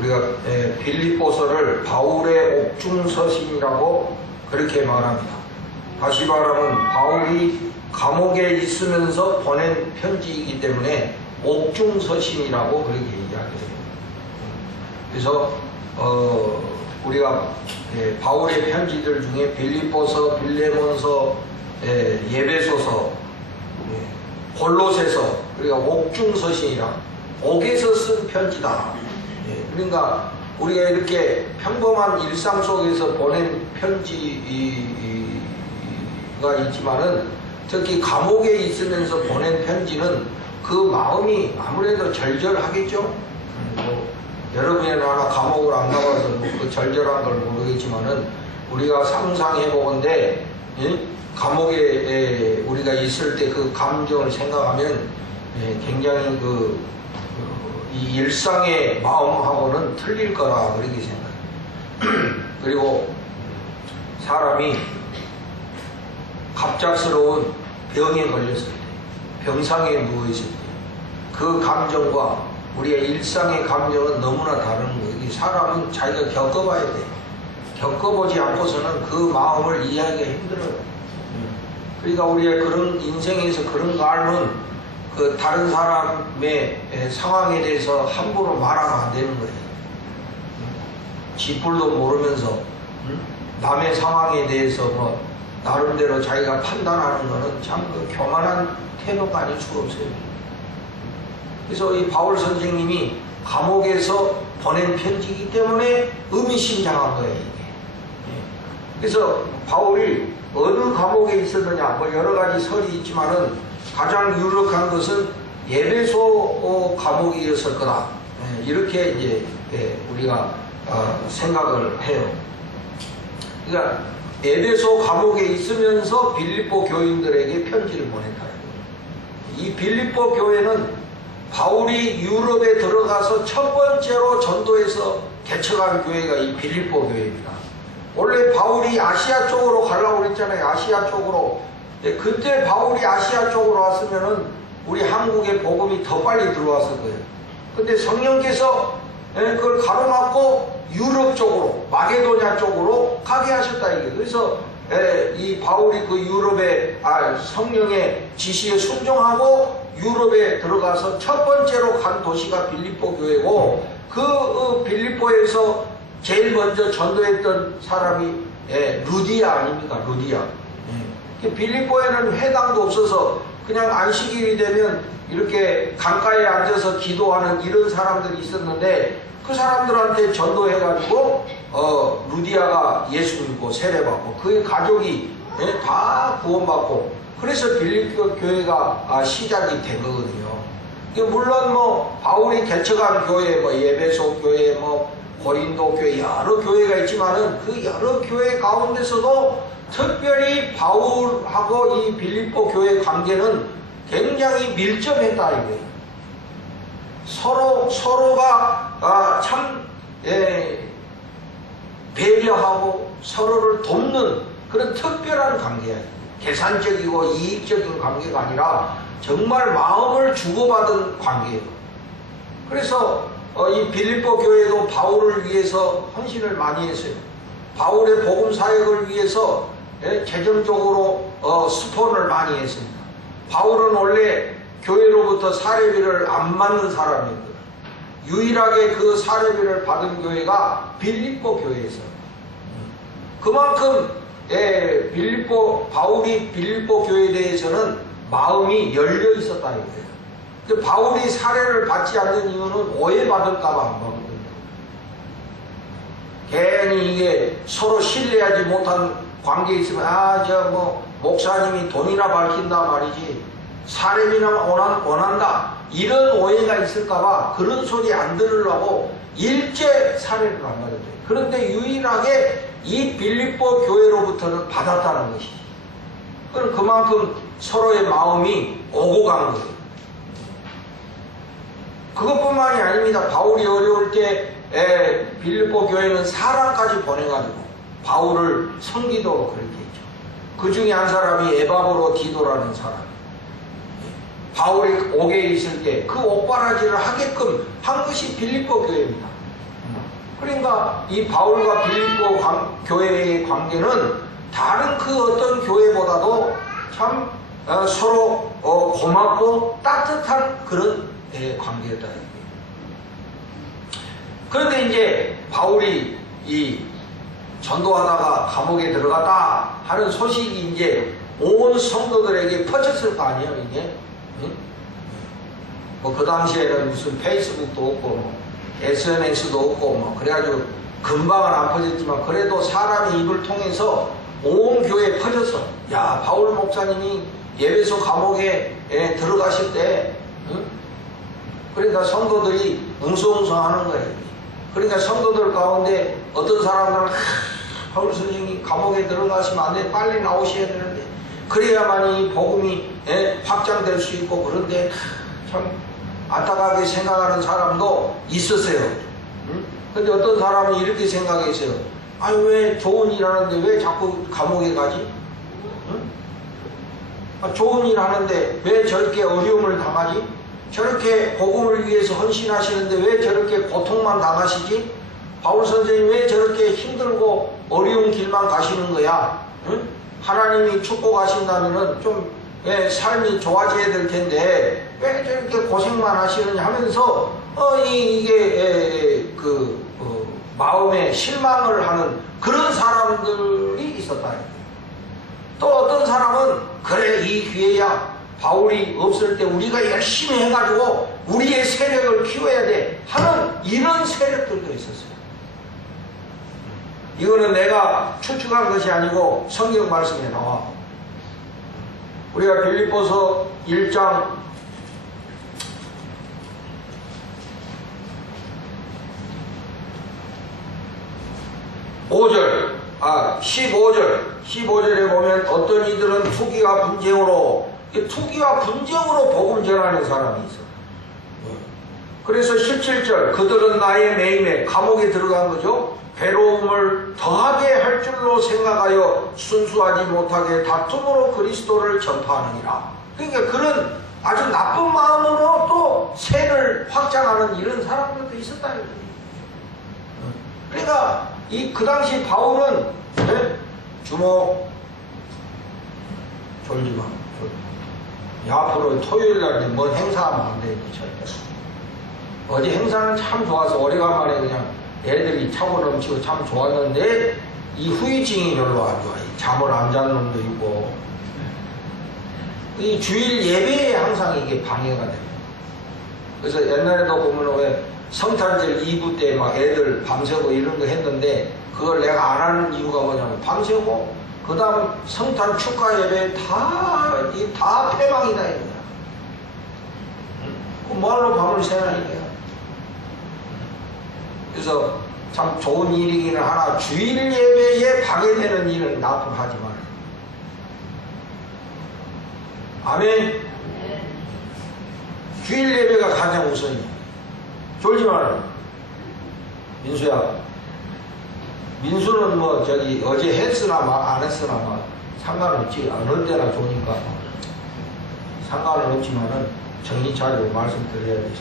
우리가 빌립보서를 바울의 옥중서신이라고 그렇게 말합니다. 다시 말하면 바울이 감옥에 있으면서 보낸 편지이기 때문에 옥중서신이라고 그렇게 이야기해요. 그래서 우리가 바울의 편지들 중에 빌립보서, 빌레몬서, 예배소서, 골로새서, 그러니까 옥중서신이라 옥에서 쓴 편지다. 그러니까 우리가 이렇게 평범한 일상 속에서 보낸 편지가 있지만은 특히 감옥에 있으면서 보낸 편지는 그 마음이 아무래도 절절하겠죠. 여러분이 나나 감옥을 안 가봐서 그 절절한 걸 모르겠지만은 우리가 상상해 보건대 감옥에 우리가 있을 때 그 감정을 생각하면 굉장히 이 일상의 마음하고는 틀릴 거라 그렇게 생각해요. 그리고 사람이 갑작스러운 병에 걸렸을 때, 병상에 누워있을 때 그 감정과 우리의 일상의 감정은 너무나 다른 거예요. 사람은 자기가 겪어봐야 돼. 겪어보지 않고서는 그 마음을 이해하기가 힘들어요. 그러니까 우리의 그런 인생에서 그런 거 알면 그 다른 사람의 상황에 대해서 함부로 말하면 안 되는 거예요. 지풀도 모르면서 남의 상황에 대해서 뭐 나름대로 자기가 판단하는 거는 참 교만한 태도가 아닐 수가 없어요. 그래서 이 바울 선생님이 감옥에서 보낸 편지이기 때문에 의미심장한 거예요, 이게. 그래서 바울이 어느 감옥에 있었느냐, 뭐 여러 가지 설이 있지만은 가장 유력한 것은 예배소 감옥이었을 거다. 이렇게 이제 우리가 생각을 해요. 그러니까 예배소 감옥에 있으면서 빌립보 교인들에게 편지를 보냈다. 이 빌립보 교회는 바울이 유럽에 들어가서 첫 번째로 전도해서 개척한 교회가 이 빌립보 교회입니다. 원래 바울이 아시아 쪽으로 가려고 그랬잖아요. 아시아 쪽으로. 그때 바울이 아시아 쪽으로 왔으면은 우리 한국에 복음이 더 빨리 들어왔을 거예요. 근데 성령께서 그걸 가로막고 유럽 쪽으로, 마게도냐 쪽으로 가게 하셨다 이게. 그래서 이 바울이 그 유럽의 성령의 지시에 순종하고 유럽에 들어가서 첫 번째로 간 도시가 빌립보 교회고, 그 빌립보에서 제일 먼저 전도했던 사람이 루디아 아닙니까? 루디아. 빌립보에는 회당도 없어서 그냥 안식일이 되면 이렇게 강가에 앉아서 기도하는 이런 사람들이 있었는데, 그 사람들한테 전도해가지고 루디아가 예수 믿고 세례받고 그의 가족이 다 구원받고, 그래서 빌립보 교회가 시작이 된 거거든요. 물론 뭐 바울이 개척한 교회, 뭐 예배소 교회, 뭐 고린도 교회 여러 교회가 있지만은 그 여러 교회 가운데서도 특별히 바울하고 이 빌립보 교회 관계는 굉장히 밀접했다 이거예요. 서로가 참 배려하고 서로를 돕는 그런 특별한 관계예요. 계산적이고 이익적인 관계가 아니라 정말 마음을 주고받은 관계예요. 그래서 이 빌립보 교회도 바울을 위해서 헌신을 많이 했어요. 바울의 복음 사역을 위해서 재정적으로 스폰을 많이 했습니다. 바울은 원래 교회로부터 사례비를 안 받는 사람이었거든요. 유일하게 그 사례비를 받은 교회가 빌립보 교회에서. 그만큼 바울이 빌립보 교회에 대해서는 마음이 열려 있었다 이거예요. 바울이 사례를 받지 않는 이유는 오해받을까봐 안 받거든요. 괜히 이게 서로 신뢰하지 못한 관계에 있으면 목사님이 돈이나 밝힌다 말이지 사례비나 원한다 이런 오해가 있을까봐 그런 소리 안 들으려고 일제 사례를 안 받았대요. 그런데 유일하게 이 빌립보 교회로부터는 받았다는 것이지. 그럼 그만큼 서로의 마음이 오고 간 거예요. 그것뿐만이 아닙니다. 바울이 어려울 때 빌립보 교회는 사람까지 보내가지고 바울을 섬기도록 그렇게 했죠. 그 중에 한 사람이 에바브로 디도라는 사람. 바울이 옥에 있을 때 그 옥바라지를 하게끔 한 것이 빌립보 교회입니다. 그러니까 이 바울과 빌립보 교회의 관계는 다른 그 어떤 교회보다도 참 서로 고맙고 따뜻한 그런 관계였다. 그런데 이제 바울이 이 전도하다가 감옥에 들어갔다 하는 소식이 이제 온 성도들에게 퍼졌을 거 아니에요, 이게? 응? 뭐 그 당시에는 무슨 페이스북도 없고 뭐 SNS도 없고 뭐 그래가지고 금방은 안 퍼졌지만 그래도 사람의 입을 통해서 온 교회에 퍼졌어. 야, 바울 목사님이 예배소 감옥에 들어가실 때, 응? 그러니까 성도들이 웅성웅성하는 거예요. 그러니까 성도들 가운데 어떤 사람들은 바울 선생님 감옥에 들어가시면 안 돼, 빨리 나오셔야 되는데 그래야만 이 복음이 확장될 수 있고, 그런데 참 안타깝게 생각하는 사람도 있었어요. 응? 근데 어떤 사람은 이렇게 생각했어요. 아니, 왜 좋은 일 하는데 왜 자꾸 감옥에 가지? 응? 좋은 일 하는데 왜 저렇게 어려움을 당하지? 저렇게 복음을 위해서 헌신하시는데 왜 저렇게 고통만 당하시지? 바울 선생님 왜 저렇게 힘들고 어려운 길만 가시는 거야? 응? 하나님이 축복하신다면은 좀 삶이 좋아져야 될 텐데 왜 저렇게 고생만 하시느냐 하면서 이게 마음에 실망을 하는 그런 사람들이 있었다. 또 어떤 사람은 그래, 이 기회야, 바울이 없을 때 우리가 열심히 해가지고 우리의 세력을 키워야 돼 하는 이런 세력들도 있었어요. 이거는 내가 추측한 것이 아니고 성경 말씀에 나와. 우리가 빌립보서 1장 15절에 보면 어떤 이들은 투기와 분쟁으로 복음 전하는 사람이 있어. 그래서 17절, 그들은 나의 매임에 감옥에 들어간 거죠. 괴로움을 더하게 할 줄로 생각하여 순수하지 못하게 다툼으로 그리스도를 전파하느니라. 그러니까 그런 아주 나쁜 마음으로 또 세를 확장하는 이런 사람들도 있었다는 거예요. 그러니까 그 당시 바울은 주목 졸지 마. 앞으로 토요일 날에 뭔 행사하면 안 돼. 절대. 어제 행사는 참 좋아서 오래간만에 그냥 애들이 차고 넘치고 참 좋았는데 이 후유증이 별로 안 좋아. 잠을 안 자는 놈도 있고, 이 주일 예배에 항상 이게 방해가 돼요. 그래서 옛날에도 보면 왜 성탄절 2부 때 막 애들 밤새고 이런 거 했는데 그걸 내가 안 하는 이유가 뭐냐면 밤새고 그 다음 성탄 축하 예배 다 패망이다 이거야. 뭐하러 밤을 새나 이거야. 그래서 참 좋은 일이기는 하나 주일 예배에 방해되는 일은 나도 하지 마라. 아멘. 주일 예배가 가장 우선이야. 졸지 마라. 민수야, 민수는 뭐 저기 어제 했으나 안 했으나 상관없지. 어느 때나 좋으니까 상관은 없지만은 정신 차리고 말씀드려야 돼.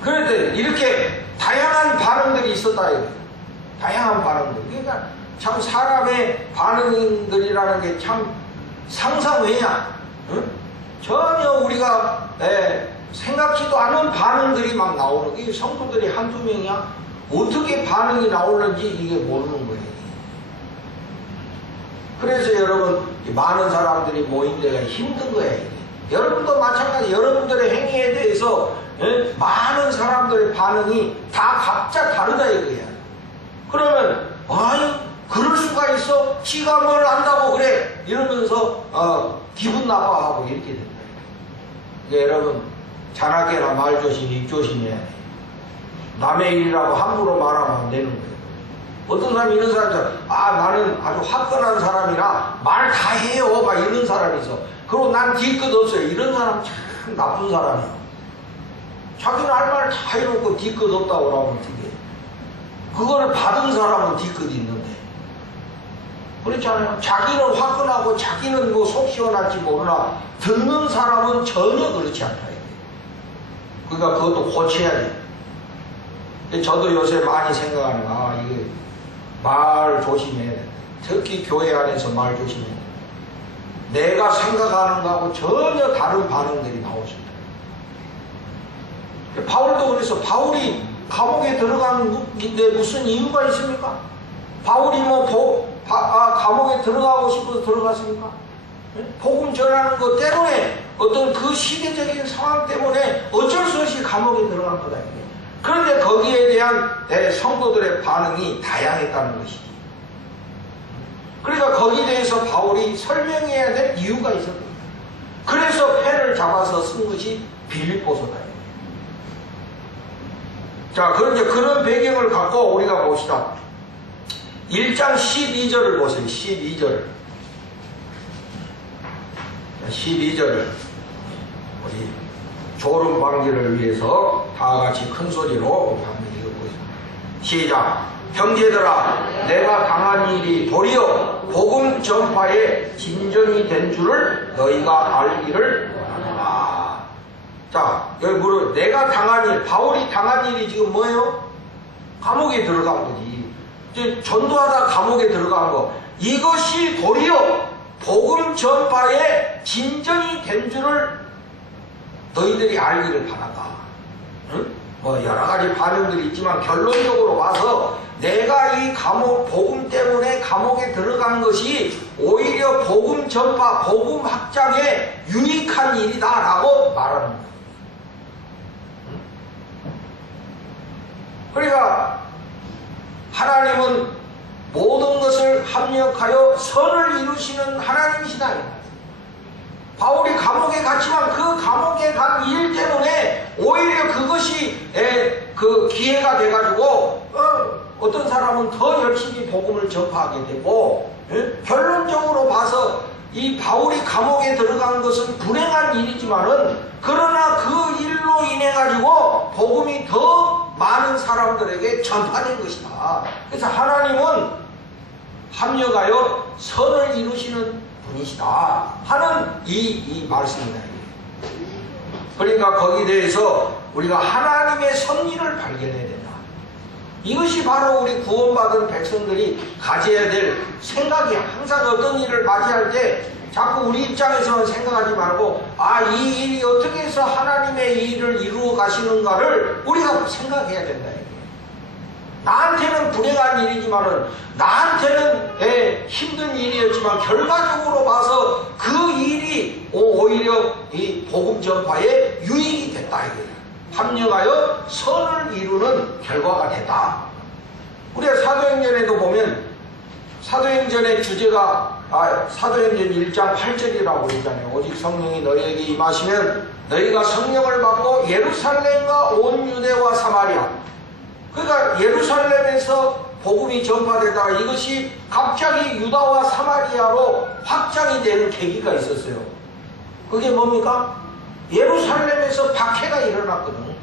그런데 이렇게 다양한 반응들이 있었다 이거예요. 다양한 반응들. 그러니까 참 사람의 반응들이라는 게 참 상상외야. 응? 전혀 우리가 생각지도 않은 반응들이 막 나오는 게, 성도들이 한두 명이야. 어떻게 반응이 나오는지 이게 모르는 거예요. 그래서 여러분, 많은 사람들이 모인 데가 힘든 거예요. 여러분도 마찬가지. 여러분들의 행위에 대해서 많은 사람들의 반응이 다 각자 다르다 이거야. 그러면 아니 그럴 수가 있어? 지가 뭘 안다고 그래? 이러면서 기분 나빠하고 이렇게 된다. 그러니까 여러분, 자나깨나 말 조심, 입 조심해야 돼. 남의 일이라고 함부로 말하면 안 되는 거예요. 어떤 사람이 이런 사람들, 나는 아주 화끈한 사람이라 말 다 해요, 막 이런 사람이 있어. 그리고 난 뒤끝 없어요. 이런 사람 참 나쁜 사람이에요. 자기는 할 말 다 해놓고 뒤끝 없다고 그러면 어떻게 해? 그거를 받은 사람은 뒤끝이 있는데. 그렇잖아요. 자기는 화끈하고 자기는 뭐 속 시원할지 모르나 듣는 사람은 전혀 그렇지 않다. 그러니까 그것도 고쳐야 돼. 저도 요새 많이 생각하는 이게 말 조심해야 돼. 특히 교회 안에서 말 조심해야 돼. 내가 생각하는 거하고 전혀 다른 반응들이 나오죠. 바울도 그래서 바울이 감옥에 들어간데 무슨 이유가 있습니까? 바울이 감옥에 들어가고 싶어서 들어갔습니까? 복음 전하는 것 때문에 어떤 그 시대적인 상황 때문에 어쩔 수 없이 감옥에 들어간 거다. 그런데 거기에 대한 성도들의 반응이 다양했다는 것이지. 그러니까 거기에 대해서 바울이 설명해야 될 이유가 있었다. 그래서 펜을 잡아서 쓴 것이 빌립보서다. 자, 그런데 그런 배경을 갖고 우리가 봅시다. 1장 12절을 보세요. 12절을 우리 졸음 방지를 위해서 다 같이 큰 소리로 한번 읽어보겠습니다. 시작. 형제들아, 내가 당한 일이 도리어 복음 전파의 진전이 된 줄을 너희가 알기를 원하노라. 자, 여기 물어. 내가 당한 일, 바울이 당한 일이 지금 뭐예요? 감옥에 들어간 거지. 이제 전도하다 감옥에 들어간 거. 이것이 도리어 복음 전파의 진전이 된 줄을 너희들이 알기를 바란다. 응? 뭐 여러 가지 반응들이 있지만 결론적으로 와서 내가 이 복음 때문에 감옥에 들어간 것이 오히려 복음 전파, 복음 확장에 유익한 일이다라고 말하는 거예요. 그러니까 하나님은 모든 것을 합력하여 선을 이루시는 하나님이시다. 바울이 감옥에 갔지만 그 감옥에 간 일 때문에 오히려 그것이 그 기회가 돼가지고 어떤 사람은 더 열심히 복음을 전파하게 되고, 결론적으로 봐서 이 바울이 감옥에 들어간 것은 불행한 일이지만은 그러나 그 일로 인해 가지고 복음이 더 많은 사람들에게 전파된 것이다. 그래서 하나님은 합력하여 선을 이루시는 분이시다 하는 이 말씀이다. 그러니까 거기에 대해서 우리가 하나님의 섭리를 발견해야 된다. 이것이 바로 우리 구원받은 백성들이 가져야 될 생각이야. 항상 어떤 일을 맞이할 때 자꾸 우리 입장에서만 생각하지 말고 이 일이 어떻게 해서 하나님의 일을 이루어 가시는가를 우리가 생각해야 된다. 나한테는 불행한 일이지만은 나한테는 힘든 일이었지만 결과적으로 봐서 그 일이 오히려 이 복음 전파에 유익이 됐다. 합력하여 선을 이루는 결과가 됐다. 우리가 사도행전에도 보면 사도행전의 주제가 사도행전 1장 8절이라고 그러잖아요. 오직 성령이 너희에게 임하시면 너희가 성령을 받고 예루살렘과 온 유대와 사마리아, 그러니까 예루살렘에서 복음이 전파되다가 이것이 갑자기 유다와 사마리아로 확장이 되는 계기가 있었어요. 그게 뭡니까? 예루살렘에서 박해가 일어났거든.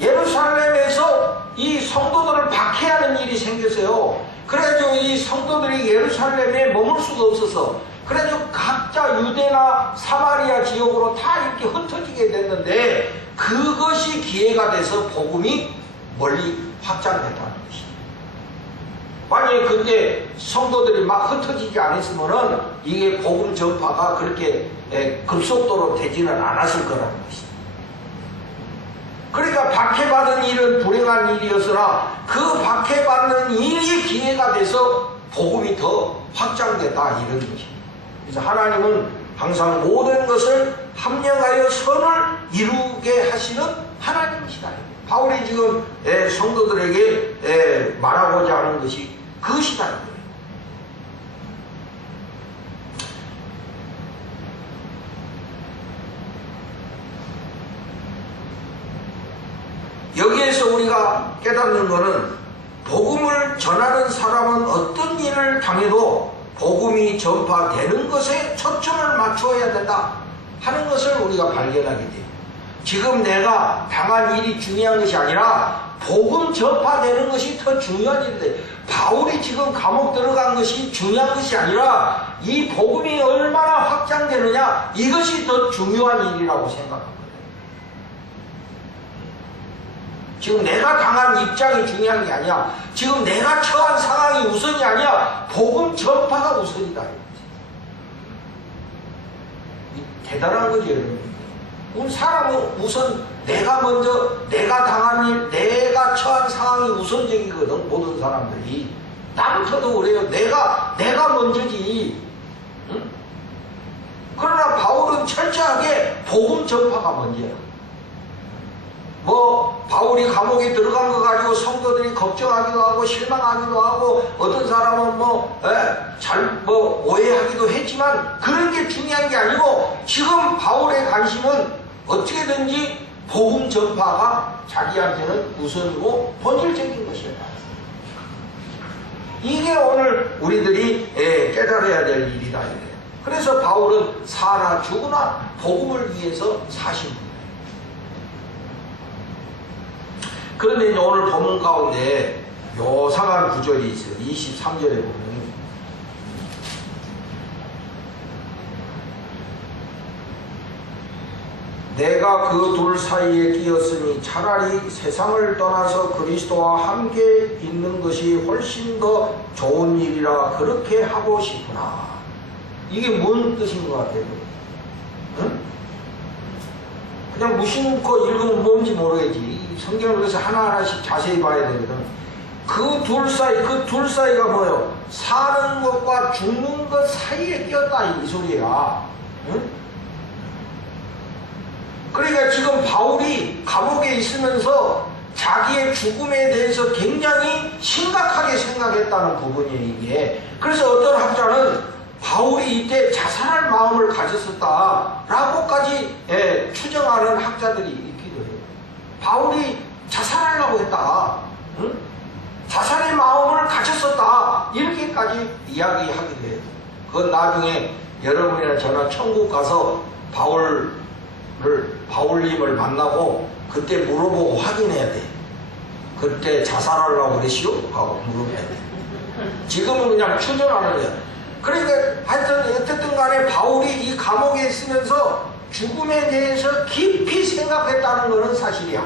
예루살렘에서 이 성도들을 박해하는 일이 생겼어요. 그래가지고 이 성도들이 예루살렘에 머물 수가 없어서 그래가지고 각자 유대나 사마리아 지역으로 다 이렇게 흩어지게 됐는데 그것이 기회가 돼서 복음이 멀리 확장됐다는 것이죠. 만약에 그때 성도들이 막 흩어지지 않았으면은 이게 복음 전파가 그렇게 급속도로 되지는 않았을 거라는 것이죠. 그러니까 박해받은 일은 불행한 일이었으나 그 박해받는 일이 기회가 돼서 복음이 더 확장됐다 이런 것입니다. 그래서 하나님은 항상 모든 것을 합력하여 선을 이루게 하시는 하나님이시다. 바울이 지금 성도들에게 말하고자 하는 것이 그것이다. 여기에서 우리가 깨닫는 것은 복음을 전하는 사람은 어떤 일을 당해도 복음이 전파되는 것에 초점을 맞춰야 된다 하는 것을 우리가 발견하게 돼요. 지금 내가 당한 일이 중요한 것이 아니라 복음 전파되는 것이 더 중요한 일인데, 바울이 지금 감옥 들어간 것이 중요한 것이 아니라 이 복음이 얼마나 확장되느냐, 이것이 더 중요한 일이라고 생각합니다. 지금 내가 당한 입장이 중요한 게 아니야. 지금 내가 처한 상황이 우선이 아니야. 복음 전파가 우선이다. 대단한 거죠, 여러분. 우리 사람은 우선 내가 먼저, 내가 당한 일, 내가 처한 상황이 우선적이거든, 모든 사람들이. 나부터도 그래요. 내가 먼저지. 응? 그러나 바울은 철저하게 복음 전파가 먼저야. 바울이 감옥에 들어간 거 가지고 성도들이 걱정하기도 하고 실망하기도 하고 어떤 사람은 오해하기도 했지만 그런 게 중요한 게 아니고 지금 바울의 관심은 어떻게든지 복음 전파가 자기한테는 우선이고 본질적인 것이다. 이게 오늘 우리들이 깨달아야 될 일이다. 그래서 바울은 사나 죽으나 복음을 위해서 사신 분이에요. 그런데 이제 오늘 본문 가운데 묘상한 구절이 있어요. 23절에 보면 내가 그 둘 사이에 끼었으니 차라리 세상을 떠나서 그리스도와 함께 있는 것이 훨씬 더 좋은 일이라 그렇게 하고 싶구나. 이게 뭔 뜻인 것 같아요? 응? 그냥 무심코 읽으면 뭔지 모르겠지. 성경을 그래서 하나하나씩 자세히 봐야 되거든. 그 둘 사이가 뭐예요? 사는 것과 죽는 것 사이에 끼었다 이 소리야. 응? 그러니까 지금 바울이 감옥에 있으면서 자기의 죽음에 대해서 굉장히 심각하게 생각했다는 부분이에요, 이게. 그래서 어떤 학자는 바울이 이때 자살할 마음을 가졌었다라고까지 추정하는 학자들이 있기도 해요. 바울이 자살하려고 했다. 응? 자살의 마음을 가졌었다. 이렇게까지 이야기하기도 해요. 그건 나중에 여러분이나 저나 천국 가서 바울님을 만나고 그때 물어보고 확인해야 돼. 그때 자살하려고 그러시오? 하고 물어봐야 돼. 지금은 그냥 추정하는 거야. 그러니까 하여튼 어쨌든 간에 바울이 이 감옥에 있으면서 죽음에 대해서 깊이 생각했다는 것은 사실이야.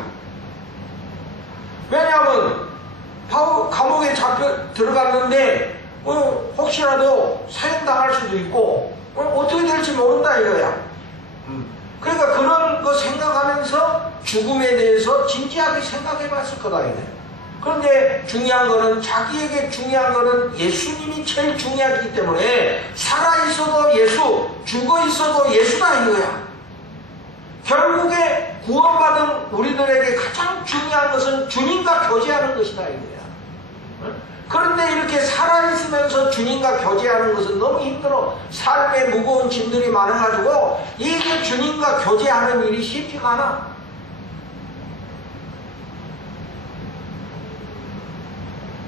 왜냐하면 바울 감옥에 들어갔는데 혹시라도 사형당할 수도 있고 어떻게 될지 모른다 이거야. 그러니까 그런 거 생각하면서 죽음에 대해서 진지하게 생각해 봤을 거다 이거야. 그런데 중요한 거는 자기에게 중요한 거는 예수님이 제일 중요하기 때문에 살아있어도 예수, 죽어있어도 예수다 이거야. 결국에 구원받은 우리들에게 가장 중요한 것은 주님과 교제하는 것이다 이거야. 그런데 이렇게 살아있으면서 주님과 교제하는 것은 너무 힘들어. 삶에 무거운 짐들이 많아가지고 이게 주님과 교제하는 일이 쉽지가 않아.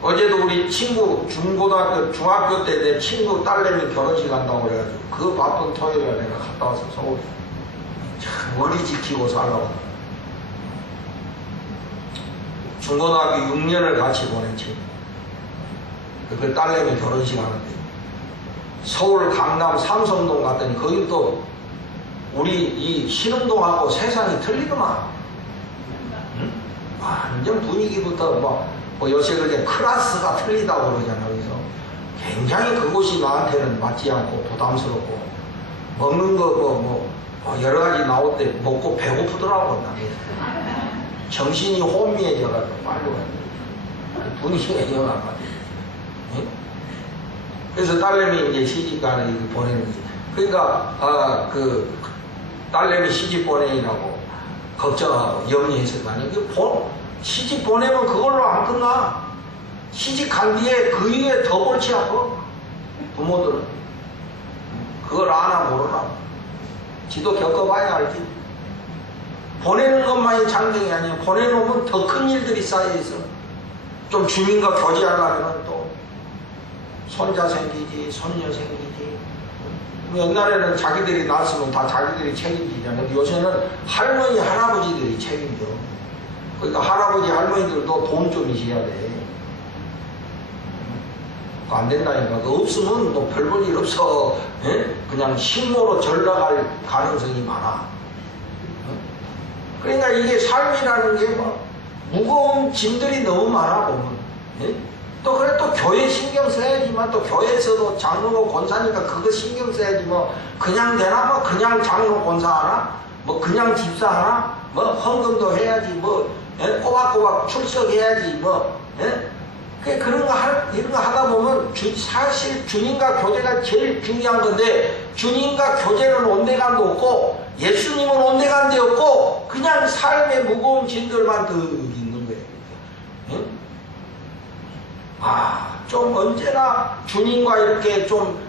어제도 우리 친구 중학교 때 내 친구 딸내미 결혼식 한다고 그래가지고 그 바쁜 토요일에 내가 갔다 와서 서울에 참 머리 지키고 살라고. 중고등학교 6년을 같이 보낸 친구. 그 딸내미 결혼식 하는데 서울 강남 삼성동 갔더니 거기 또 우리 이 신흥동하고 세상이 틀리더만. 응? 완전 분위기부터 뭐 요새 그게 클래스가 틀리다고 그러잖아. 그래서 굉장히 그곳이 나한테는 맞지 않고 부담스럽고 먹는 거 여러 가지 나올 때 먹고 배고프더라고. 나는 정신이 혼미해져가지고 빨리 와요. 분위기가 영 안 맞아. 응? 그래서 딸내미 이제 시집가는 이거 보내는 거지. 그러니까 그 딸내미 시집 보내느라고 걱정하고 염려했을 거 아니야. 시집 보내면 그걸로 안 끝나. 시집 간 뒤에 그 이후에 더 골치 아파. 부모들은 그걸 아나 모르나. 지도 겪어봐야 알지. 보내는 것만이 장정이 아니야. 보내놓으면 더 큰 일들이 쌓여있어. 좀 주민과 교제하려면 또 손자 생기지, 손녀 생기지. 옛날에는 자기들이 낳았으면 다 자기들이 책임지잖아. 요새는 할머니, 할아버지들이 책임져. 그러니까 할아버지, 할머니들도 돈 좀 있어야 돼. 안 된다니까. 없으면 뭐 별 볼 일 없어. 에? 그냥 식모로 전락할 가능성이 많아. 그러니까 이게 삶이라는 게 무거운 짐들이 너무 많아 보면. 예? 또 그래 또 교회 신경 써야지만 또 교회에서도 장로 권사니까 그거 신경 써야지 뭐 그냥 되나 뭐 그냥 장로 권사 하나 뭐 그냥 집사 하나 뭐 헌금도 해야지 뭐 예? 꼬박꼬박 출석해야지 뭐 예? 그런 거 이런 거 하다 보면 사실 주님과 교제가 제일 중요한 건데 주님과 교제는 온데간도 없고 예수님은 온데간도 없고 그냥 삶의 무거운 짐들만 더 있는 거예요. 예? 좀 언제나 주님과 이렇게 좀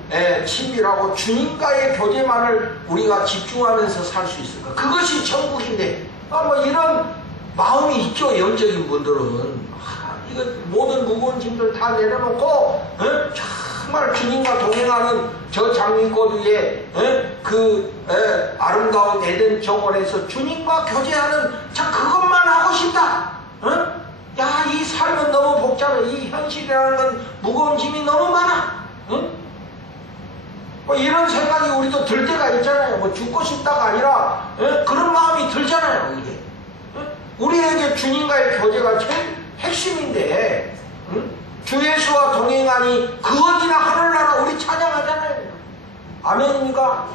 친밀하고 주님과의 교제만을 우리가 집중하면서 살 수 있을까? 그것이 천국인데, 뭐 이런 마음이 있죠, 영적인 분들은. 이거 모든 무거운 짐들 다 내려놓고, 정말 주님과 동행하는 저 장미꽃 위에, 아름다운 에덴 정원에서 주님과 교제하는, 그것만 하고 싶다. 야, 이 삶은 너무 복잡해. 이 현실이라는 건 무거운 짐이 너무 많아. 응? 뭐 이런 생각이 우리도 들 때가 있잖아요. 뭐 죽고 싶다가 아니라 그런 마음이 들잖아요. 이게. 우리에게 주님과의 교제가 제일 핵심인데 주 예수와 동행하니 그 어디나 하늘나라 우리 찬양하잖아요. 아멘입니까?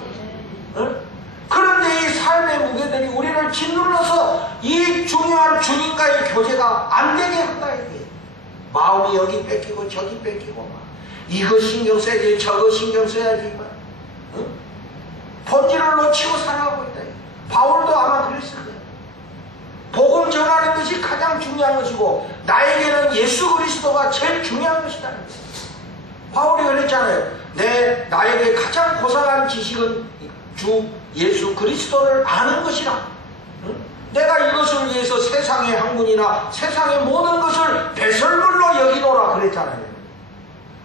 그런데 이 삶의 무게들이 우리를 짓눌러서 이 중요한 주님과의 교제가 안 되게 한다 이게. 마음이 여기 뺏기고 저기 뺏기고 막 이거 신경 써야지 저거 신경 써야지 막 본질을 놓치고 살아가고 있다. 바울도 아마 그랬을 거예요. 복음 전하는 것이 가장 중요한 것이고 나에게는 예수 그리스도가 제일 중요한 것이다. 바울이 그랬잖아요. 나에게 가장 고상한 지식은 주 예수 그리스도를 아는 것이라. 내가 이것을 위해서 세상의 학문이나 세상의 모든 것을 배설물로 여기노라 그랬잖아요.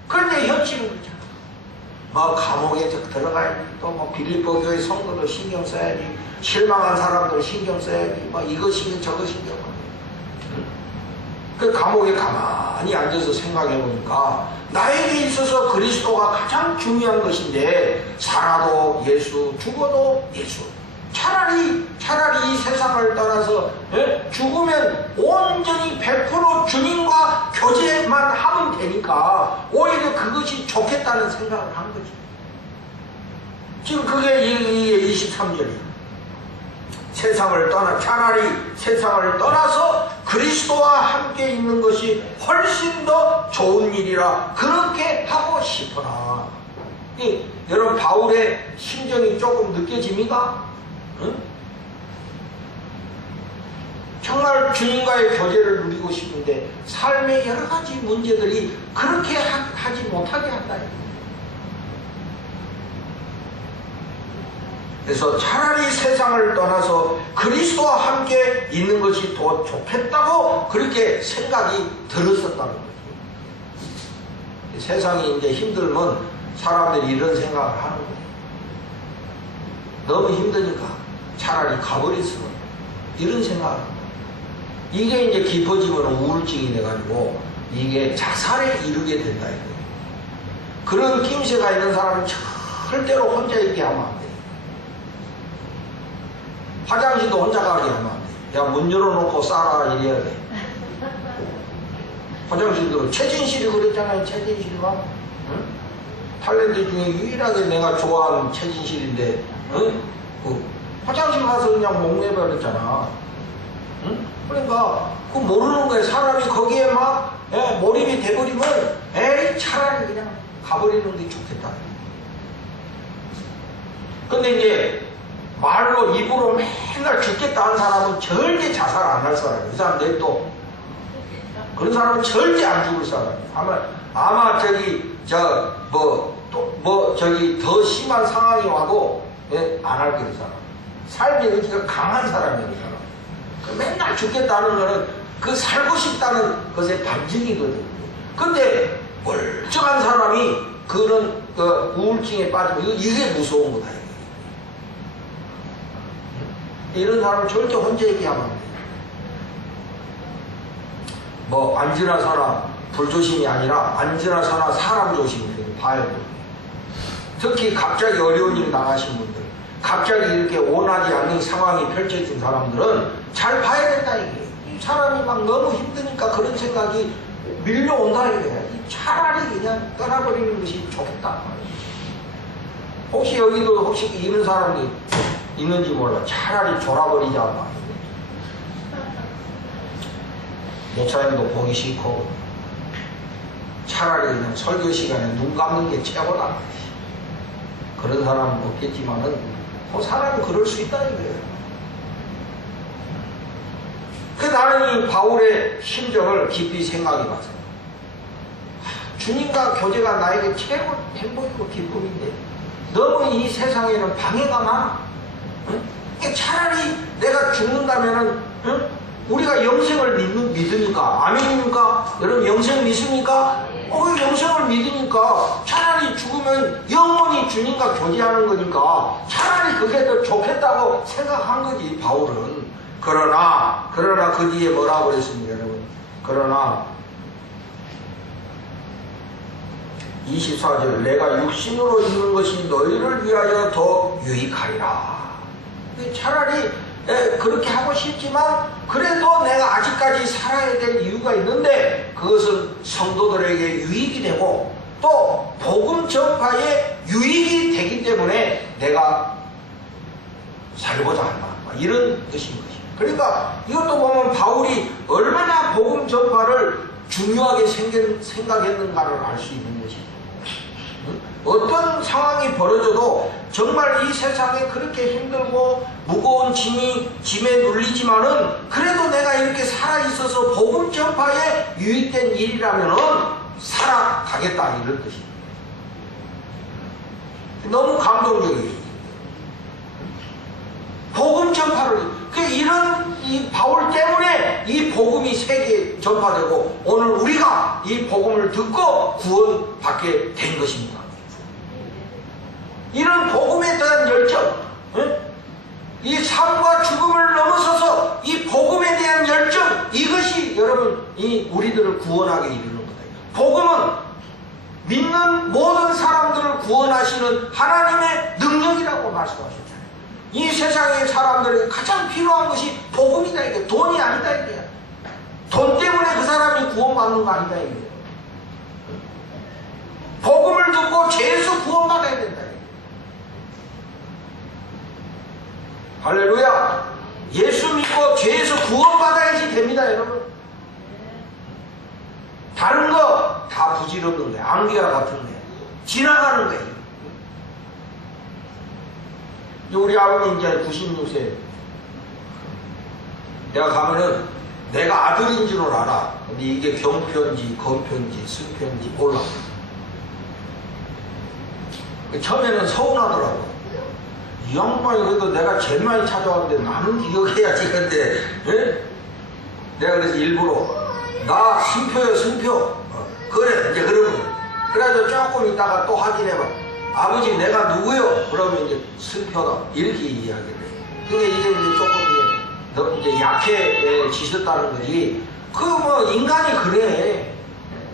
그런데 현실은 그렇잖아. 뭐 감옥에 들어가야지, 또 뭐 빌립보 교회 성도도 신경 써야지, 실망한 사람들 신경 써야지, 뭐 이거 신경 저거 신경. 그 감옥에 가만히 앉아서 생각해 보니까 나에게 있어서 그리스도가 가장 중요한 것인데 살아도 예수, 죽어도 예수. 차라리 이 세상을 떠나서 죽으면 온전히 100% 주님과 교제만 하면 되니까 오히려 그것이 좋겠다는 생각을 한 거지. 지금 그게 23절이야. 차라리 세상을 떠나서 그리스도와 함께 있는 것이 훨씬 더 좋은 일이라 그렇게 하고 싶어라. 여러분 바울의 심정이 조금 느껴집니까? 응? 정말 주님과의 교제를 누리고 싶은데 삶의 여러 가지 문제들이 그렇게 하지 못하게 한다. 그래서 차라리 세상을 떠나서 그리스도와 함께 있는 것이 더 좋겠다고 그렇게 생각이 들었었다는 거죠. 세상이 이제 힘들면 사람들이 이런 생각을 하는 거예요. 너무 힘드니까 차라리 가버렸으면 이런 생각을 합니다. 이게 이제 깊어지면 우울증이 돼가지고 이게 자살에 이르게 된다 이거예요. 그런 낌새가 있는 사람은 절대로 혼자 있게 하면 안 돼요. 화장실도 혼자 가게 하면 안 돼. 야, 문 열어놓고 싸라 이래야 돼. 화장실도 최진실이 그랬잖아요. 최진실이가 응? 탤런트 중에 유일하게 내가 좋아하는 최진실인데 응? 화장실 가서 그냥 목매버렸잖아. 응? 그러니까 그 모르는 거야. 사람이 거기에 막 몰입이 돼버리면 에이 차라리 그냥 가버리는 게 좋겠다. 근데 이제 말로 입으로 맨날 죽겠다 하는 사람은 절대 자살 안 할 사람이에요. 그 사람 냅둬. 그런 사람은 절대 안 죽을 사람이에요. 아마 저기 저기 더 심한 상황이 와도 안 할 그런 사람. 삶의 의지가 강한 사람이에요. 그 사람. 맨날 죽겠다는 거는 그 살고 싶다는 것의 반증이거든요. 근데 멀쩡한 사람이 그런 우울증에 빠지면 이게 무서운 거다. 이런 사람은 절대 혼자 얘기하면 안 돼요. 뭐 안지나 서나 불조심이 아니라 안지나 서나 사람 조심이 돼요. 봐야 돼요. 특히 갑자기 어려운 일 당하신 분들 갑자기 이렇게 원하지 않는 상황이 펼쳐진 사람들은 잘 봐야 된다 이게. 이 사람이 막 너무 힘드니까 그런 생각이 밀려온다 이게. 차라리 그냥 떠나버리는 것이 좋겠다. 혹시 여기도 혹시 이런 사람이 있는지 몰라. 차라리 졸아버리자 말. 목사님도 보기 싫고 차라리 그냥 설교 시간에 눈 감는 게 최고다. 그런 사람은 없겠지만은 그 사람이 그럴 수 있다 이거예요. 그 나는 이 바울의 심정을 깊이 생각해 봤어요. 주님과 교제가 나에게 최고 행복이고 기쁨인데 너무 이 세상에는 방해가 많아. 응? 차라리 내가 죽는다면은 응? 우리가 영생을 믿으니까 아멘입니까? 여러분 영생 믿습니까? 영생을 믿으니까 차라리 죽으면 영원히 주님과 교제하는 거니까 차라리 그게 더 좋겠다고 생각한 거지 바울은. 그러나 그 뒤에 뭐라고 그랬습니까 여러분? 그러나 24절 내가 육신으로 있는 것이 너희를 위하여 더 유익하리라. 차라리 그렇게 하고 싶지만 그래도 내가 아직까지 살아야 될 이유가 있는데 그것은 성도들에게 유익이 되고 또 복음 전파에 유익이 되기 때문에 내가 살고자 한다. 이런 뜻인 것이죠. 그러니까 이것도 보면 바울이 얼마나 복음 전파를 중요하게 생각했는가를 알 수 있는 것이죠. 어떤 상황이 벌어져도 정말 이 세상에 그렇게 힘들고 무거운 짐에 눌리지만은 그래도 내가 이렇게 살아있어서 복음 전파에 유익된 일이라면은 살아가겠다 이런 뜻입니다. 너무 감동적이에요. 복음 전파를 이런 이 바울 때문에 이 복음이 세계에 전파되고 오늘 우리가 이 복음을 듣고 구원받게 된 것입니다. 이런 복음에 대한 열정, 이 삶과 죽음을 넘어서서 이 복음에 대한 열정, 이것이 여러분 이 우리들을 구원하게 이르는 거다. 복음은 믿는 모든 사람들을 구원하시는 하나님의 능력이라고 말씀하셨잖아요. 이 세상의 사람들에게 가장 필요한 것이 복음이다 이게. 돈이 아니다 이게. 돈 때문에 그 사람이 구원받는 거 아니다 이게. 복음을 듣고 죄에서 구원받아야 된다. 할렐루야. 예수 믿고 죄에서 구원받아야지 됩니다 여러분. 다른 거 다 부질없는 거야. 안개와 같은 거야. 지나가는 거야. 우리 아버님 이제 96세. 내가 가면은 내가 아들인 줄은 알아. 근데 이게 경편지, 건편지, 승편지 몰라. 처음에는 서운하더라고. 이 양반이 그래도 내가 제일 많이 찾아왔는데 나는 기억해야지. 근데 내가 그래서 일부러 나 승표요 승표. 그래 이제 그러면 그래서 조금 있다가 또 확인해봐. 아버지 내가 누구요? 그러면 이제 승표다 이렇게 이야기를 해. 그게 이제 조금 이제 약해지셨다는 거지. 그 뭐 인간이 그래.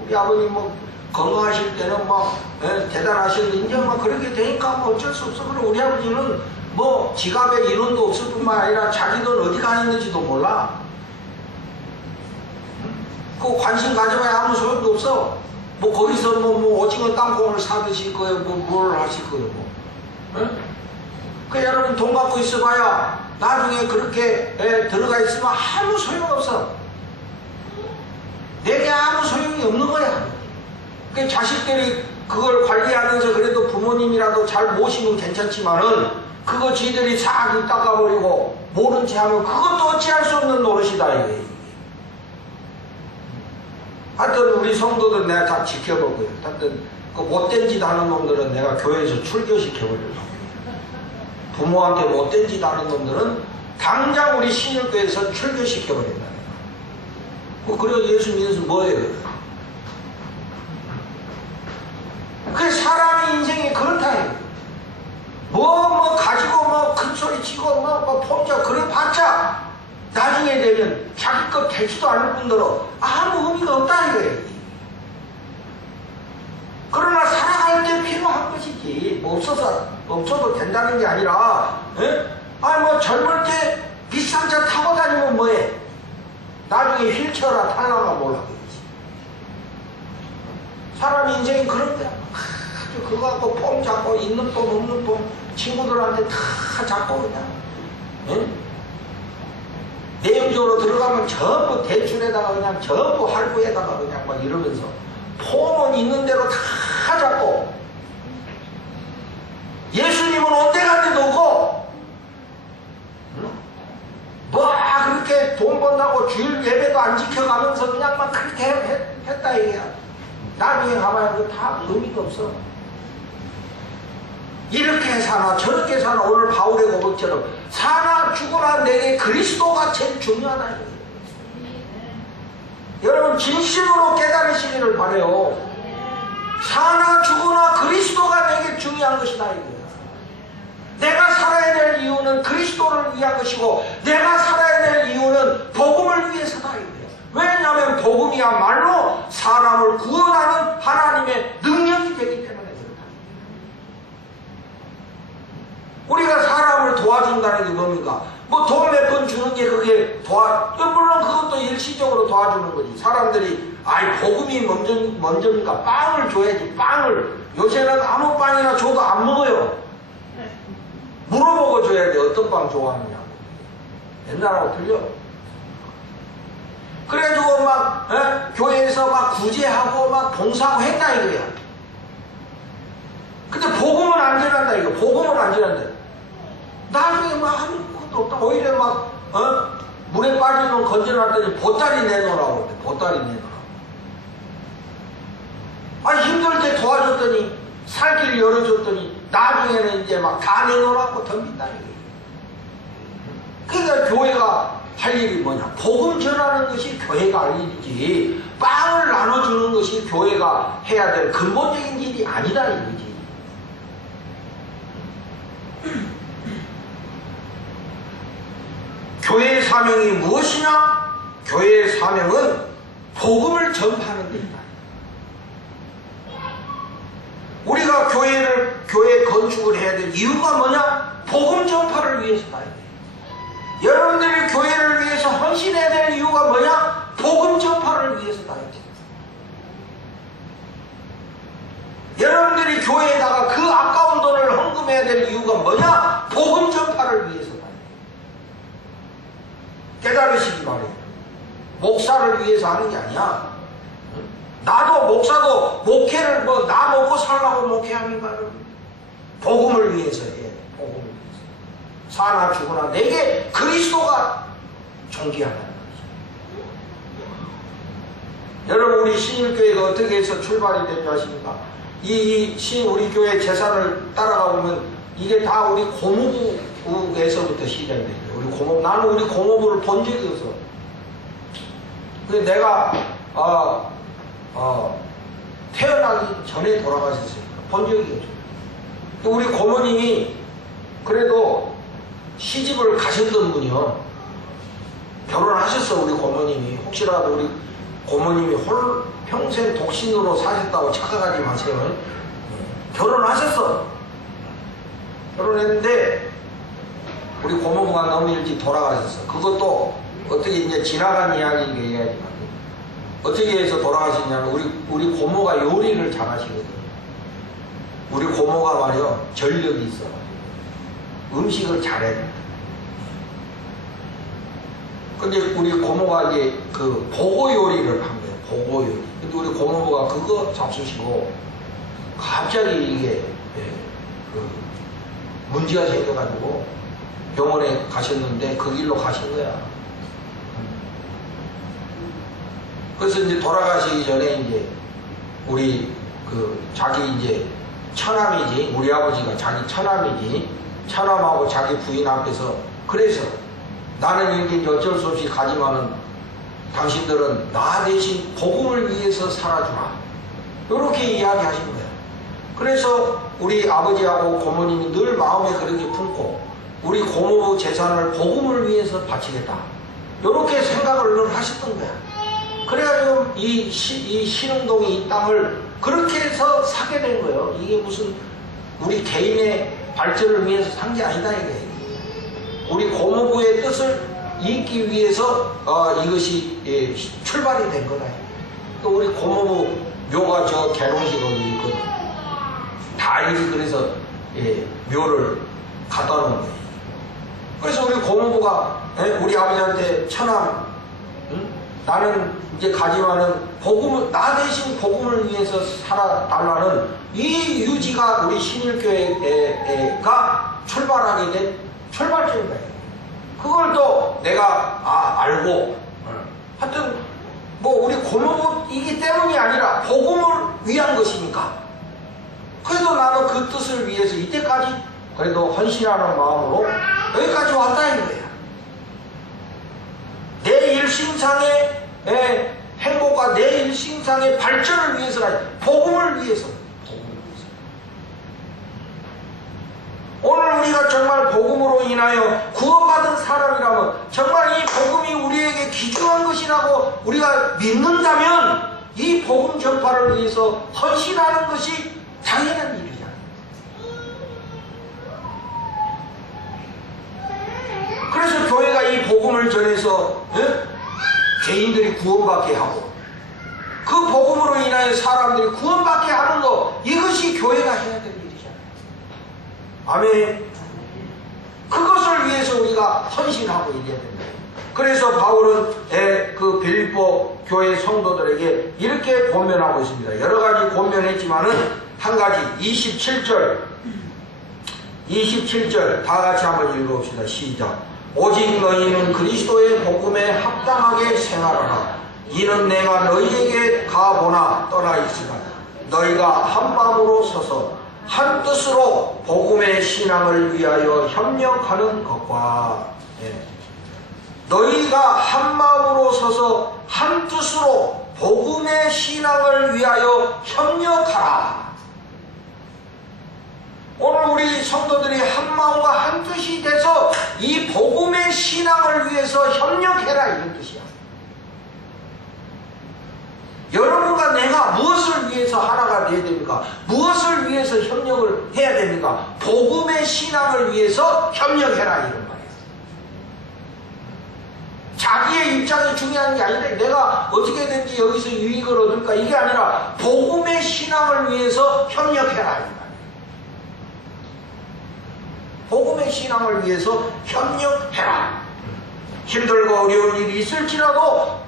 우리 아버님 뭐 건강하실 때는 뭐 대단하셨는데 이제 뭐 그렇게 되니까 뭐 어쩔 수 없어. 그리고 우리 아버지는 뭐 지갑에 인원도 없을 뿐만 아니라 자기 돈 어디 가 있는지도 몰라. 그 관심 가져봐야 아무 소용도 없어. 뭐 거기서 뭐 오징어 땅콩을 사드실 거예요. 뭘 하실 거예요. 그 여러분 돈 갖고 있어봐야 나중에 그렇게 들어가 있으면 아무 소용없어. 내게 아무 소용이 없는 거야. 그 자식들이 그걸 관리하면서 그래도 부모님이라도 잘 모시면 괜찮지만은 그거 지들이 싹 닦아버리고 모른 채 하면 그것도 어찌할 수 없는 노릇이다 이게. 하여튼 우리 성도들 내가 다 지켜볼 거예요. 하여튼 그 못된 짓 하는 놈들은 내가 교회에서 출교시켜버려요. 부모한테 못된 짓 하는 놈들은 당장 우리 신일교회에서 출교시켜버린다. 그래서 예수 믿어서 뭐예요? 그 사람의 인생이 그렇다. 뭐 가지고 뭐 큰소리 치고 뭐 폼자 그래 봤자 나중에 되면 자기 것 되지도 않을 뿐더러 아무 의미가 없다 이거예요. 그러나 살아갈 때 필요한 것이지. 뭐 없어도 된다는 게 아니라, 아니, 뭐 젊을 때 비싼 차 타고 다니면 뭐해? 나중에 휠체어라 타려나 몰라. 사람 인생이 그런 거야. 그거 갖고 폼 잡고, 있는 폼, 없는 폼, 친구들한테 다 잡고 그냥. 내용적으로 들어가면 전부 대출에다가 그냥 전부 할부에다가 그냥 막 이러면서 폼은 있는 대로 다 잡고 예수님은 온데간데도 없고 뭐 그렇게 돈 번다고 주일 예배도 안 지켜가면서 그냥 막 그렇게 했다 이게야. 나중에 가봐야 그 다 의미가 없어. 이렇게 사나 저렇게 사나 오늘 바울의 고백처럼 사나 죽으나 내게 그리스도가 제일 중요하다. 여러분 진심으로 깨달으시기를 바라요. 사나 죽으나 그리스도가 내게 중요한 것이다 이거야. 내가 살아야 될 이유는 그리스도를 위한 것이고 내가 살아야 될 이유는 복음을 위해서다 이거야. 왜냐하면 복음이야말로 사람을 구원하는 하나님의 능력이 되기 때문에 그렇다. 우리가 사람을 도와준다는 게 뭡니까? 뭐 돈 몇 번 주는 게 그게 물론 그것도 일시적으로 도와주는 거지. 사람들이 아이 복음이 먼저니까 빵을 줘야지. 빵을 요새는 아무 빵이나 줘도 안 먹어요. 물어보고 줘야 돼. 어떤 빵 좋아하느냐고. 옛날하고 틀려. 그래가지고 막 교회에서 막 구제하고 막 봉사하고 했다 이거야. 근데 복음은 안 전한다 이거. 복음은 안 전한다. 나중에 막 아무것도 없다. 오히려 막 물에 빠진 놈 건져놨더니 보따리 내놓으라고 그래. 보따리 내놓으라고. 아 힘들 때 도와줬더니 살길 열어줬더니 나중에는 이제 막 다 내놓으라고 덤빈다 이거야. 그러니까 교회가 할 일이 뭐냐? 복음 전하는 것이 교회가 할 일이지 빵을 나눠주는 것이 교회가 해야 될 근본적인 일이 아니다 이거지. 교회의 사명이 무엇이냐? 교회의 사명은 복음을 전파하는 데이다. 우리가 교회 건축을 해야 될 이유가 뭐냐? 복음 전파를 위해서다. 여러분들이 교회를 위해서 헌신해야 될 이유가 뭐냐? 복음 전파를 위해서다. 여러분들이 교회에다가 그 아까운 돈을 헌금해야 될 이유가 뭐냐? 복음 전파를 위해서다. 깨달으시기 바래요. 목사를 위해서 하는 게 아니야. 나도 목사도 목회를 뭐 나 먹고 살라고 목회합니까? 복음을 위해서 해. 복음을 위해서. 사나 죽으나 내게 그리스도가 존귀하다는 거죠. 여러분 우리 신일교회가 어떻게 해서 출발이 된 줄 아십니까? 우리 교회 재산을 따라가 보면 이게 다 우리 고모부에서부터 시작이 돼요. 나는 우리 고모부를 본 적이 없어. 근데 내가 태어나기 전에 돌아가셨으니까 본 적이 없어. 우리 고모님이 그래도 시집을 가셨던 분이요. 결혼하셨어 우리 고모님이. 혹시라도 우리 고모님이 평생 독신으로 사셨다고 착각하지 마세요. 결혼하셨어. 결혼했는데 우리 고모부가 너무 일찍 돌아가셨어. 그것도 어떻게 이제 지나간 이야기니까 얘기하지만 어떻게 해서 돌아가셨냐면 우리 고모가 요리를 잘하시거든. 우리 고모가 말이요 전력이 있어. 음식을 잘해. 근데 우리 고모가 이제 그 보고 요리를 한 거예요. 보고 요리. 근데 우리 고모부가 그거 잡수시고 갑자기 이게 문제가 생겨가지고 병원에 가셨는데 그 길로 가신 거야. 그래서 이제 돌아가시기 전에 이제 우리 자기 이제 처남이지, 우리 아버지가 자기 처남이지, 처남하고 자기 부인 앞에서 그래서 나는 이렇게 이제 어쩔 수 없이 가지만은 당신들은 나 대신 복음을 위해서 살아주라. 이렇게 이야기하신 거야. 그래서 우리 아버지하고 고모님이 늘 마음에 그렇게 품고 우리 고모부 재산을 복음을 위해서 바치겠다. 이렇게 생각을 늘 하셨던 거야. 그래가지고 이 신흥동이 이 땅을 그렇게 해서 사게 된 거예요. 이게 무슨 우리 개인의 발전을 위해서 산 게 아니다 이게. 우리 고모부의 뜻을 잇기 위해서 이것이 출발이 된 거다. 또 우리 고모부 묘가 저 개롱시 거기 있거든. 다 이리 그래서 묘를 갖다 놓은 거예요. 그래서 우리 고모부가 우리 아버지한테 처남, 응? 나는 이제 가지만은 복음을, 나 대신 복음을 위해서 살아달라는 이 유지가 우리 신일교회가 출발하게 된 출발점인 거예요. 그걸 또 내가 알고 하여튼 뭐 우리 고모부이기 때문이 아니라 복음을 위한 것이니까 그래도 나는 그 뜻을 위해서 이때까지 그래도 헌신하는 마음으로 여기까지 왔다 이거야. 내 일신상의 행복과 내 일신상의 발전을 위해서가 아니라 복음을 위해서. 오늘 우리가 정말 복음으로 인하여 구원받은 사람이라면 정말 이 복음이 우리에게 귀중한 것이라고 우리가 믿는다면 이 복음 전파를 위해서 헌신하는 것이 당연한 일이잖아요. 그래서 교회가 이 복음을 전해서 개인들이 구원받게 하고 그 복음으로 인하여 사람들이 구원받게 하는 것, 이것이 교회가 해야 될 일이잖아요. 아멘. 그것을 위해서 우리가 헌신하고 있어야 된다. 그래서 바울은 그 빌립보 교회 성도들에게 이렇게 권면하고 있습니다. 여러 가지 권면했지만은 한 가지 27절 다 같이 한번 읽어봅시다. 시작. 오직 너희는 그리스도의 복음에 합당하게 생활하라. 이는 내가 너희에게 가보나 떠나 있으나 너희가 한 마음으로 서서 한 뜻으로 복음의 신앙을 위하여 협력하는 것과 너희가 한 마음으로 서서 한 뜻으로 복음의 신앙을 위하여 협력하라. 오늘 우리 성도들이 한 마음과 한 뜻이 돼서 이 복음의 신앙을 위해서 협력해라 이런 뜻이야. 여러분과 내가 무엇을 위해서 하나가 되어야 됩니까? 무엇을 위해서 협력을 해야 됩니까? 복음의 신앙을 위해서 협력해라 이런 말이에요. 자기의 입장이 중요한 게 아닌데 내가 어떻게든지 여기서 유익을 얻을까 이게 아니라 복음의 신앙을 위해서 협력해라 이 말이에요. 복음의 신앙을 위해서 협력해라. 힘들고 어려운 일이 있을지라도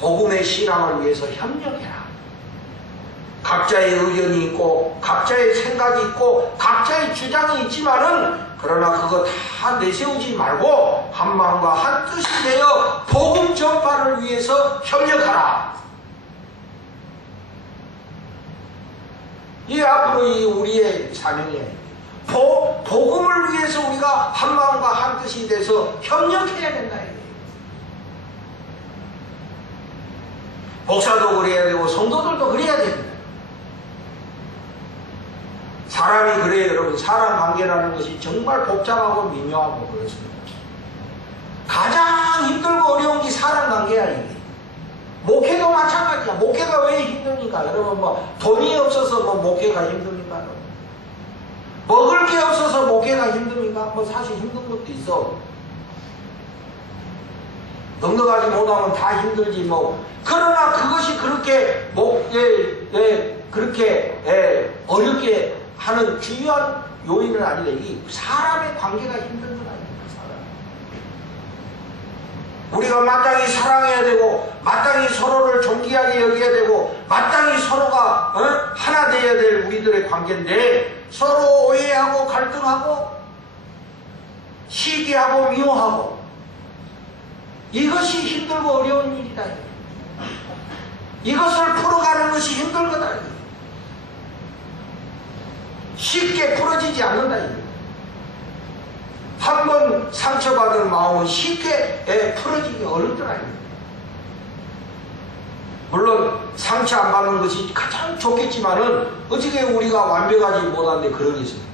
복음의 신앙을 위해서 협력해라. 각자의 의견이 있고 각자의 생각이 있고 각자의 주장이 있지만은 그러나 그거 다 내세우지 말고 한 마음과 한 뜻이 되어 복음 전파를 위해서 협력하라. 이 앞으로 이 우리의 사명이에요. 복음을 위해서 우리가 한 마음과 한 뜻이 돼서 협력해야 된다. 목사도 그래야 되고 성도들도 그래야 됩니다. 사람이 그래요 여러분. 사람 관계라는 것이 정말 복잡하고 미묘하고 그렇습니다. 가장 힘들고 어려운 게 사람 관계야 이게. 목회도 마찬가지야. 목회가 왜 힘듭니까? 여러분 뭐 돈이 없어서 뭐 목회가 힘듭니까? 먹을 게 없어서 목회가 힘듭니까? 뭐 사실 힘든 것도 있어. 넉넉하지 못하면 다 힘들지 뭐. 그러나 그것이 그렇게 그렇게 어렵게 하는 중요한 요인은 아니래. 이 사람의 관계가 힘든 건 아닙니까? 사람. 우리가 마땅히 사랑해야 되고 마땅히 서로를 존귀하게 여겨야 되고 마땅히 서로가 하나 되어야 될 우리들의 관계인데 서로 오해하고 갈등하고 시기하고 미워하고 이것이 힘들고 어려운 일이다. 이것을 풀어가는 것이 힘든 거다. 쉽게 풀어지지 않는다. 한 번 상처받은 마음은 쉽게 풀어지기 어렵더라. 물론 상처 안 받는 것이 가장 좋겠지만은 어떻게 우리가 완벽하지 못한데 그러겠습니까?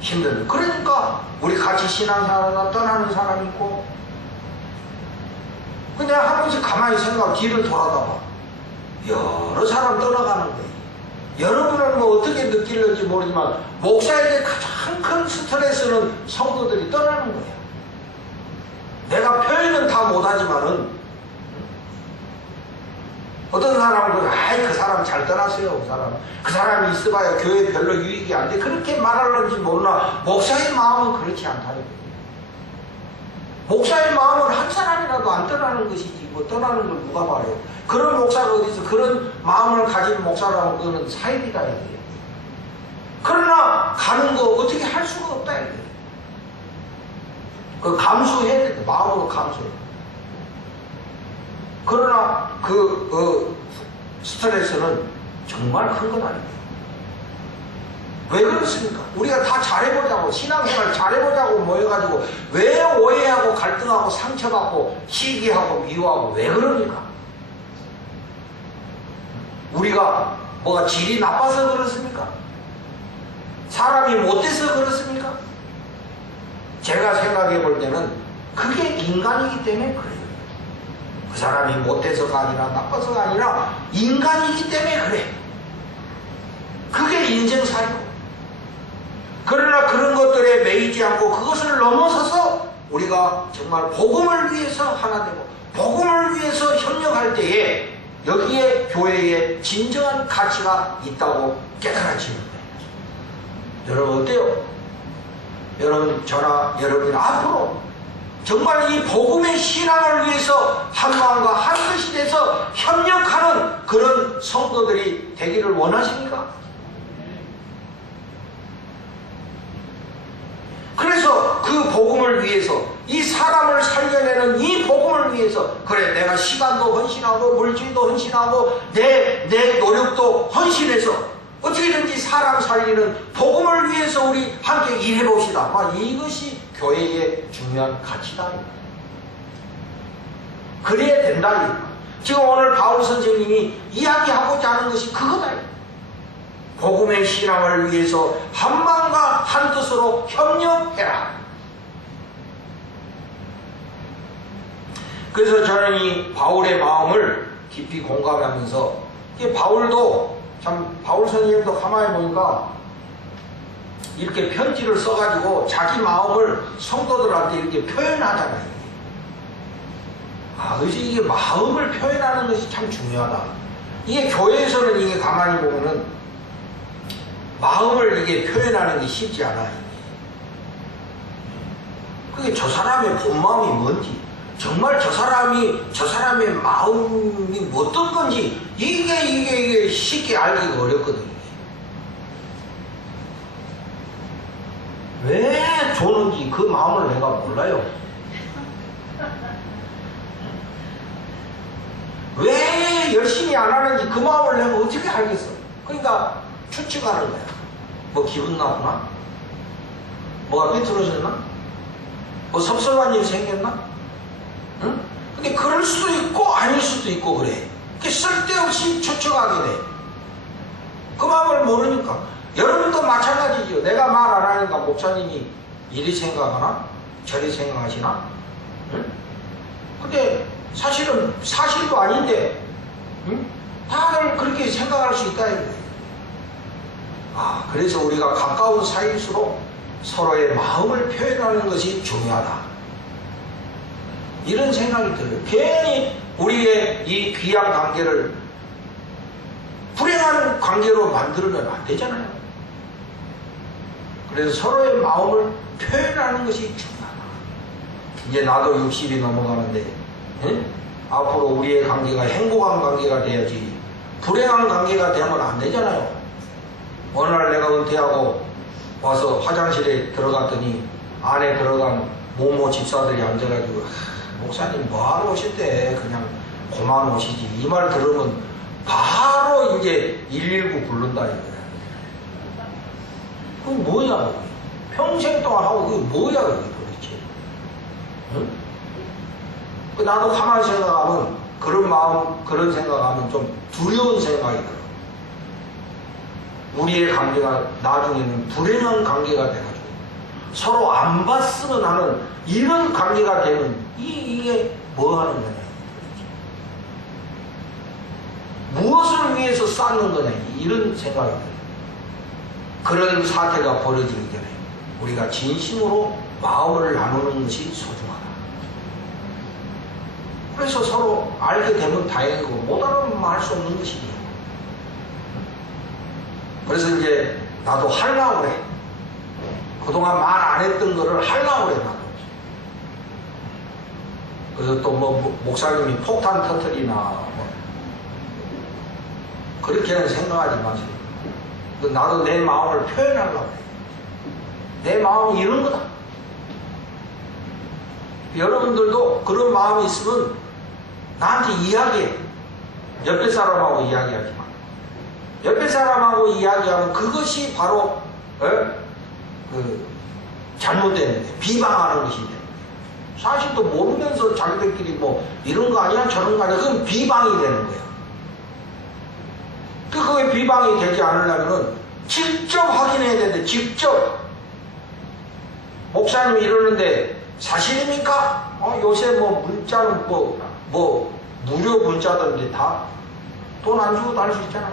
힘들다. 그러니까 우리 같이 신앙생활하다 떠나는 사람이 있고 근데 한 번씩 가만히 생각하고 뒤를 돌아다봐. 여러 사람 떠나가는 거예요. 여러분은 뭐 어떻게 느낄는지 모르지만 목사에게 가장 큰 스트레스는 성도들이 떠나는 거예요. 내가 표현은 다 못하지만은 어떤 사람은 아이 그 사람 잘 떠났어요. 그 사람이 있어봐야 교회 별로 유익이 안 돼. 그렇게 말하는지 모르나 목사의 마음은 그렇지 않다는 거예요. 목사의 마음은 한 사람이라도 안 떠나는 것이지 뭐 떠나는 걸 누가 말해요. 그런 목사가 어디서 그런 마음을 가진 목사라고 그거는 사입이다 이거예요. 그러나 가는 거 어떻게 할 수가 없다 이거예요. 그 감수해야 돼. 마음으로 감수해. 그러나 그 스트레스는 정말 큰 건 아닙니다. 왜 그렇습니까? 우리가 다 잘해보자고 신앙생활 잘해보자고 모여가지고 왜 오해하고 갈등하고 상처받고 시기하고 미워하고 왜 그럽니까? 우리가 뭐가 질이 나빠서 그렇습니까? 사람이 못돼서 그렇습니까? 제가 생각해 볼 때는 그게 인간이기 때문에 그래요. 그 사람이 못돼서가 아니라 나빠서가 아니라 인간이기 때문에 그래. 그게 인생사예요. 그러나 그런 것들에 매이지 않고 그것을 넘어서서 우리가 정말 복음을 위해서 하나 되고 복음을 위해서 협력할 때에 여기에 교회에 진정한 가치가 있다고 깨달아지는 거예요. 여러분 어때요? 여러분 저나 여러분이 앞으로 정말 이 복음의 신앙을 위해서 한 마음과 한 뜻이 돼서 협력하는 그런 성도들이 되기를 원하십니까? 그래서 그 복음을 위해서 이 사람을 살려내는 이 복음을 위해서 그래 내가 시간도 헌신하고 물질도 헌신하고 내 노력도 헌신해서 어떻게든지 사람 살리는 복음을 위해서 우리 함께 일해봅시다. 이것이 교회의 중요한 가치다. 그래야 된다. 지금 오늘 바울 선생님이 이야기하고자 하는 것이 그거다. 복음의 신앙을 위해서 한 마음과 한 뜻으로 협력해라. 그래서 저는 이 바울의 마음을 깊이 공감하면서 바울도 참 바울 선생님도 가만히 보니까 이렇게 편지를 써가지고 자기 마음을 성도들한테 이렇게 표현하잖아요. 그래서 이게 마음을 표현하는 것이 참 중요하다. 이게 교회에서는 이게 가만히 보면은 마음을 이게 표현하는 게 쉽지 않아요. 그게 저 사람의 본 마음이 뭔지, 정말 저 사람의 마음이 어떤 건지, 이게 쉽게 알기가 어렵거든요. 왜 조는지 그 마음을 내가 몰라요. 왜 열심히 안 하는지 그 마음을 내가 어떻게 알겠어. 그러니까 추측하는 거야. 뭐 기분 나쁘나? 뭐가 삐뚤어졌나? 뭐 섭섭한 일 생겼나? 응? 근데 그럴 수도 있고 아닐 수도 있고 그래. 그게 쓸데없이 추측하게 돼. 그 마음을 모르니까. 여러분도 마찬가지죠. 내가 말 안 하니까 목사님이 이리 생각하나? 저리 생각하시나? 응? 근데 사실은 사실도 아닌데 응? 다들 그렇게 생각할 수 있다 이거예요. 그래서 우리가 가까운 사이일수록 서로의 마음을 표현하는 것이 중요하다. 이런 생각이 들어요. 괜히 우리의 이 귀한 관계를 불행한 관계로 만들면 안 되잖아요. 그래서 서로의 마음을 표현하는 것이 중요하다. 이제 나도 60이 넘어가는데 앞으로 우리의 관계가 행복한 관계가 돼야지 불행한 관계가 되면 안 되잖아요. 어느 날 내가 은퇴하고 와서 화장실에 들어갔더니 안에 들어간 모모 집사들이 앉아가지고 목사님 뭐하러 오셨대. 그냥 그만 오시지. 이 말 들으면 바로 이제 119 부른다 이거야. 그게 뭐야? 평생 동안 하고 그게 뭐야 그게 도대체? 응? 나도 가만히 생각하면 그런 마음, 그런 생각하면 좀 두려운 생각이 들어. 우리의 관계가 나중에는 불행한 관계가 돼가지고 서로 안 봤으면 하는 이런 관계가 되는 이게 뭐 하는 거냐. 무엇을 위해서 쌓는 거냐 이런 생각이 들어요. 그런 사태가 벌어지기 전에 우리가 진심으로 마음을 나누는 것이 소중하다. 그래서 서로 알게 되면 다행이고 못 알아보면 할 수 없는 것이지. 그래서 이제 나도 하려고 그래. 그동안 말 안 했던 거를 하려고 그래 나도. 그래서 또 뭐 목사님이 폭탄 터뜨리나 뭐 그렇게는 생각하지 마세요. 나도 내 마음을 표현하려고 그래. 내 마음이 이런 거다. 여러분들도 그런 마음이 있으면 나한테 이야기해. 옆에 사람하고 이야기하지 마. 옆에 사람하고 이야기하면 그것이 바로 잘못되는 거예요. 비방하는 것이 되는 거예요. 사실 또 모르면서 자기들끼리 뭐 이런 거 아니야 저런 거 아니야 그건 비방이 되는 거예요. 그게 비방이 되지 않으려면 직접 확인해야 되는데 직접 목사님이 이러는데 사실입니까? 요새 뭐 문자는 뭐 무료 문자던데 다 돈 안 주고도 할 수 있잖아.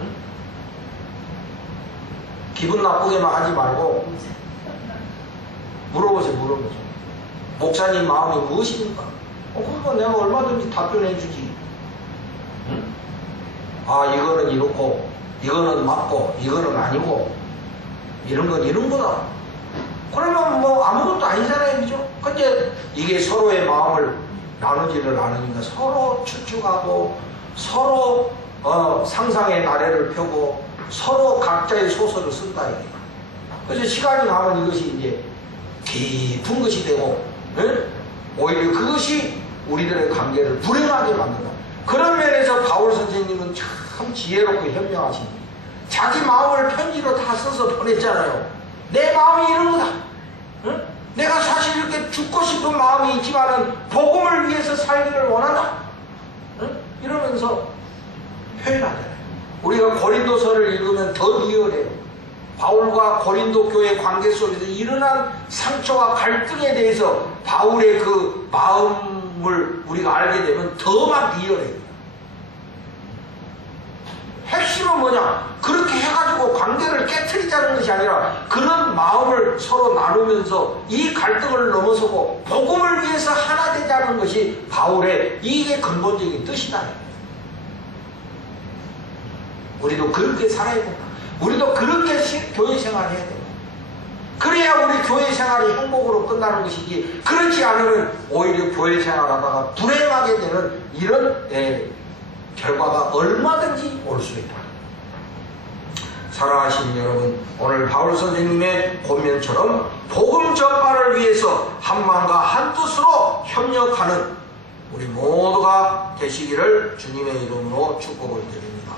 응? 기분 나쁘게만 하지 말고 물어보세요. 목사님 마음이 무엇입니까? 그러면 내가 얼마든지 답변해 주지. 응? 아 이거는 이렇고 이거는 맞고 이거는 아니고 이런 건 이런 거다. 그러면 뭐 아무것도 아니잖아요. 그죠? 근데 이게 서로의 마음을 나누지를 않으니까 서로 추측하고 서로 상상의 나래를 펴고 서로 각자의 소설을 쓴다 이게. 그래서 시간이 가면 이것이 이제 깊은 것이 되고 오히려 그것이 우리들의 관계를 불행하게 만든다. 그런 면에서 바울 선생님은 참 지혜롭고 현명하십니다. 자기 마음을 편지로 다 써서 보냈잖아요. 내 마음이 이런 거다. 응? 내가 사실 이렇게 죽고 싶은 마음이 있지만은 복음을 위해서 살기를 원한다. 응? 이러면서 표현하잖아요. 우리가 고린도서를 읽으면 더 리얼해요. 바울과 고린도 교회 관계 속에서 일어난 상처와 갈등에 대해서 바울의 그 마음을 우리가 알게 되면 더 막 리얼해요. 핵심은 뭐냐? 그렇게 해가지고 관계를 깨트리자는 것이 아니라 그런 마음을 서로 나누면서 이 갈등을 넘어서고 복음을 위해서 하나 되자는 것이 바울의 이게 근본적인 뜻이다. 우리도 그렇게 살아야 된다. 우리도 그렇게 교회 생활을 해야 된다. 그래야 우리 교회 생활이 행복으로 끝나는 것이지 그렇지 않으면 오히려 교회 생활하다가 불행하게 되는 이런 결과가 얼마든지 올 수 있다. 사랑하시는 여러분, 오늘 바울 선생님의 권면처럼 복음 전파를 위해서 한마음과 한뜻으로 협력하는 우리 모두가 되시기를 주님의 이름으로 축복을 드립니다.